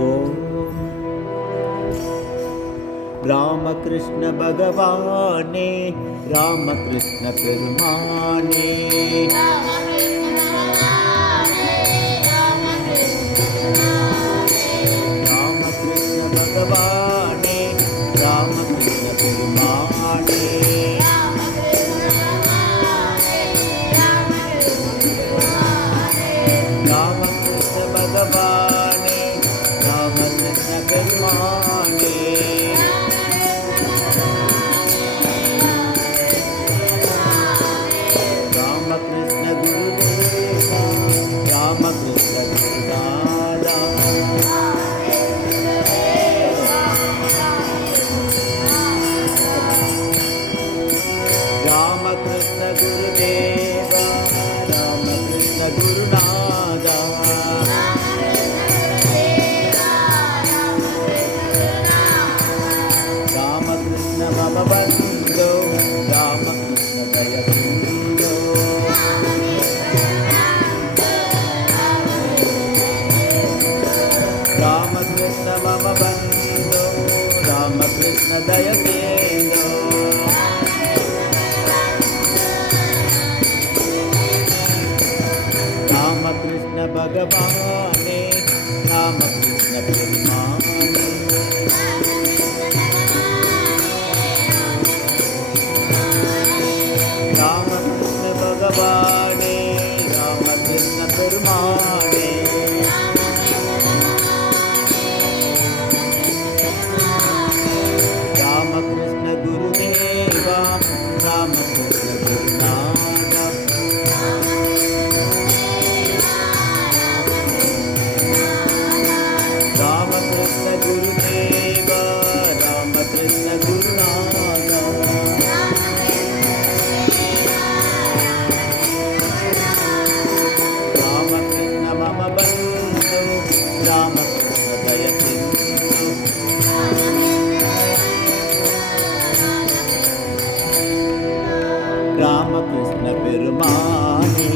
ಓಂ ರಾಮಕೃಷ್ಣ ಭಗವಾನೇ, ರಾಮಕೃಷ್ಣ ಪೆರುಮಾನೇ, ರಾಮಕೃಷ್ಣ ಭಗವಾನೇ, ರಾಮಕೃಷ್ಣ ಪೆರುಮಾನೇ, ರಾಮಕೃಷ್ಣ ಭಗವಾನೇ, ರಾಮಕೃಷ್ಣ ಪೆರುಮಾನೇ, ರಾಮಕೃಷ್ಣ ಗುರುದೇವ, ರಾಮಕೃಷ್ಣ ಗುರುನಾಥ, ರಾಮಕೃಷ್ಣ ಗುರುದೇವ, ರಾಮಕೃಷ್ಣ ಗುರುನಾಥ, ರಾಮಕೃಷ್ಣ ಮಮ ಬಂಧೋ, ರಾಮಕೃಷ್ಣ ದಯ ಸಿಂಧೋ, ರಾಮಕೃಷ್ಣ ಮಮ ಬಂಧೋ, ರಾಮಕೃಷ್ಣ ದಯ ಸಿಂಧೋ, ರಾಮಕೃಷ್ಣ ಭಗವಾನೇ, ರಾಮಕೃಷ್ಣ ಪೆರುಮಾನೇ, ರಾಮಕೃಷ್ಣ ಭಗವಾನೇ, ರಾಮಕೃಷ್ಣ ಪೆರುಮಾನೇ, ರಾಮಕೃಷ್ಣ ಗುರುದೇವ, ರಾಮಕೃಷ್ಣ ಗುರುನಾಥ, ರಾಮಕೃಷ್ಣ ಗುರುದೇವ, ರಾಮಕೃಷ್ಣ ಗುರುನಾಥ, ರಾಮಕೃಷ್ಣ ಮಮ ಬಂಧು, ರಾಮಕೃಷ್ಣ ದಯ ಸಿಂಧು, ರಾಮಕೃಷ್ಣ ಪೆರುಮಾನೇ,